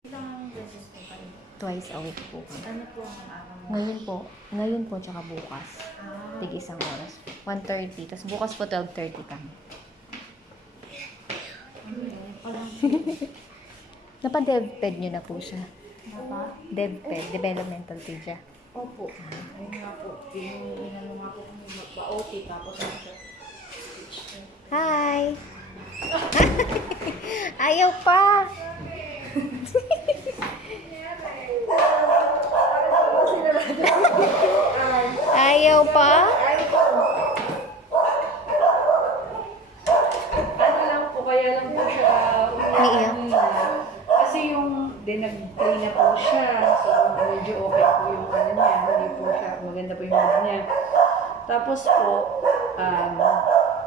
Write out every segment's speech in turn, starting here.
Ilang beses po kayo? Twice a week po kami. Ano po ang araw mo? Ngayon po, tsaka bukas. Ah, Tig isang oras. 1:30. Tapos bukas po 12:30 kami. parang Napa-DevPed nyo na po siya. napa? DevPed, developmental ped siya. Opo. Ayun nga po. Inano nga po kung magpa-OT tapos Hi! Ayaw pa! Ayaw pa? Ano lang po, kaya lang po siya Umiiyak? Kasi nag-play na po siya. So, medyo okay po yung ano niya. Hindi po siya, maganda po yung mood niya. Tapos po,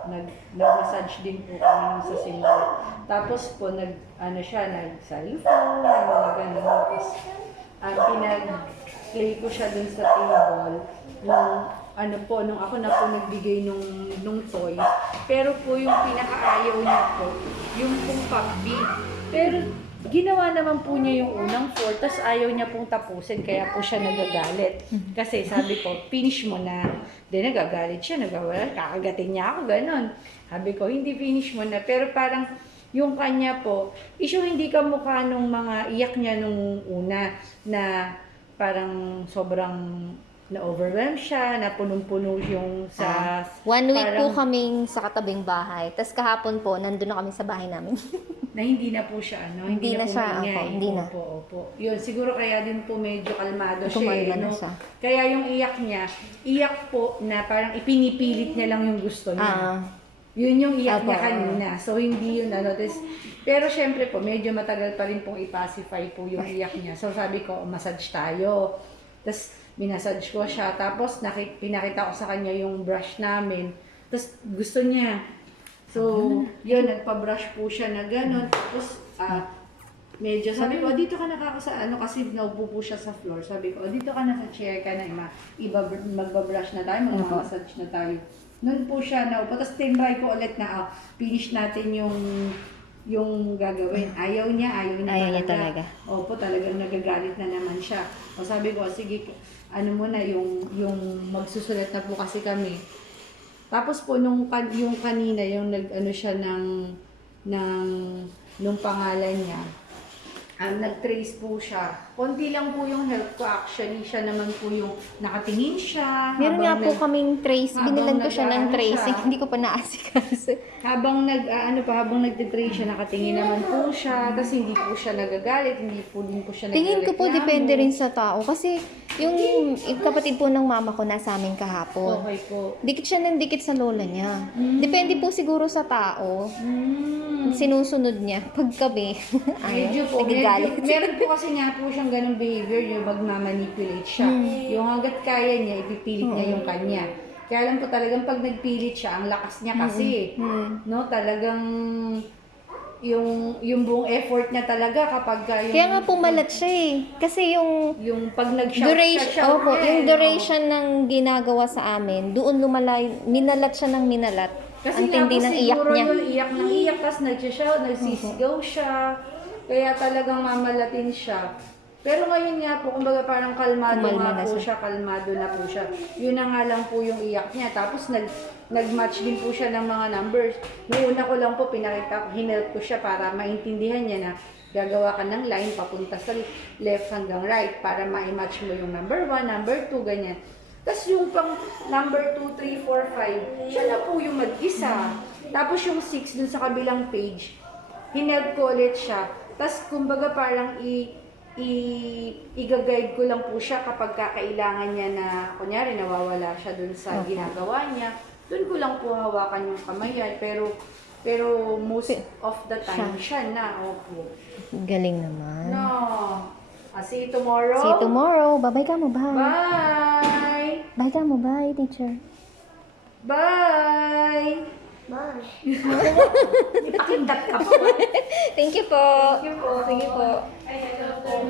nag-massage din po kami sa simula. Tapos po, nag-cellphone, mga ganun. Tapos, pinag-play ko siya dun sa table. Nung ako na po nagbigay nung toy. Pero po yung pinakaayaw niya po, yung pong PUBG. Pero ginawa naman po niya yung unang 4, tas ayaw niya pong tapusin, kaya po siya nagagalit. Kasi sabi ko, finish mo na. Then nagagalit siya, kakagatin niya ako, ganon. Sabi ko, hindi finish mo na. Pero parang yung kanya po, is yung hindi kamukha nung mga iyak niya nung una, na parang sobrang na-overwhelm siya, na punong-puno yung sa... 1 week po parang- kaming sa katabing bahay. Tapos kahapon po, nandun na kami sa bahay namin. na hindi na po siya, ano? Hindi na po siya, maingay. opo, hindi na. Opo. Yun, siguro kaya din po medyo kalmado siya. Kumalma na no? siya. Kaya yung iyak niya, iyak po na parang ipinipilit niya lang yung gusto niya. Yun yung iyak Opo. niya kanina. So, hindi yun, ano. Pero syempre po, medyo matagal pa rin pong ipacify po yung iyak niya. So, sabi ko, massage tayo. Tapos, minasage ko siya. Tapos, pinakita ko sa kanya yung brush namin. Tapos, gusto niya. So, yun, nagpa-brush po siya na gano'n. Tapos, medyo sabi ko, dito ka ano, kasi naupo po siya sa floor. Sabi ko, dito ka na sa chair ka na, magbabrush na tayo, magmamassage na tayo. Noon po siya naupo. Tapos, tinry ko ulit na, finish natin yung gagawin. Ayaw niya talaga. Opo, talagang nagagalit na naman siya. O sabi ko, sige, ano mo na, yung magsusulat na po kasi kami. Tapos po, yung kanina, yung nag-ano siya nung pangalan niya, nag-trace po siya. Konti lang po yung help ko actually. Siya naman po yung nakatingin siya. Meron nga po habang kaming trace. habang Binilan ko siya ng nag-aano tracing. siya. Hindi ko pa naasikas. habang nagtitrace siya, nakatingin naman po siya. Tapos hindi po siya nagagalit, hindi po din po siya Tingin ko po, nagrereklamo. depende rin sa tao. Kasi yung kapatid po ng mama ko nasa amin kahapon. Okay po. Dikit siya ng dikit sa lola niya. Depende po siguro sa tao. Mm. Sinusunod niya. Pag kami, Medyo po, nagagalit. meron po kasi nga po siyang ganung behavior, yung magmamanipulate siya. Yung hanggat kaya niya, ipipilit niya yung kanya. Kaya lang po talagang pag nagpilit siya, ang lakas niya kasi. No, talagang yung buong effort niya talaga kapag Kaya nga pumalat siya eh. Kasi yung pag nag-shout duration, siya, yung duration ng ginagawa sa amin, doon minalat siya ng minalat. Kasi Ang nga tindi po ng iyak siguro niya. yung iyak ng iyak, tapos nagsishout, nagsisigaw siya. Kaya talagang mamalatin siya. Pero ngayon nga po, kumbaga parang kalmado Kumalma nga na po siya. siya, kalmado na po siya. Yun na nga lang po yung iyak niya. Tapos nag-match din po siya ng mga numbers. Yung una ko lang po, hinelp ko siya para maintindihan niya na gagawa ka ng line papunta sa left hanggang right para ma-match mo yung number 1, number 2, ganyan. Tapos yung pang number 2, 3, 4, 5, siya na po yung mag-isa. Tapos yung 6 dun sa kabilang page, hinelp ko ulit siya. Tapos kumbaga parang i-guide ko lang po siya kapag kakailangan niya na, kunyari nawawala siya dun sa ginagawa niya. Dun ko lang po hawakan yung kamayan. Pero most of the time, siya na. Opo. Galing naman. No. See you tomorrow. See you tomorrow. Bye-bye ka mo, bye. Bye. Bye ka mo, bye, teacher. Bye. Ipakindat ka po. Thank you po. Thank you po. Thank you po. Ay, ito po.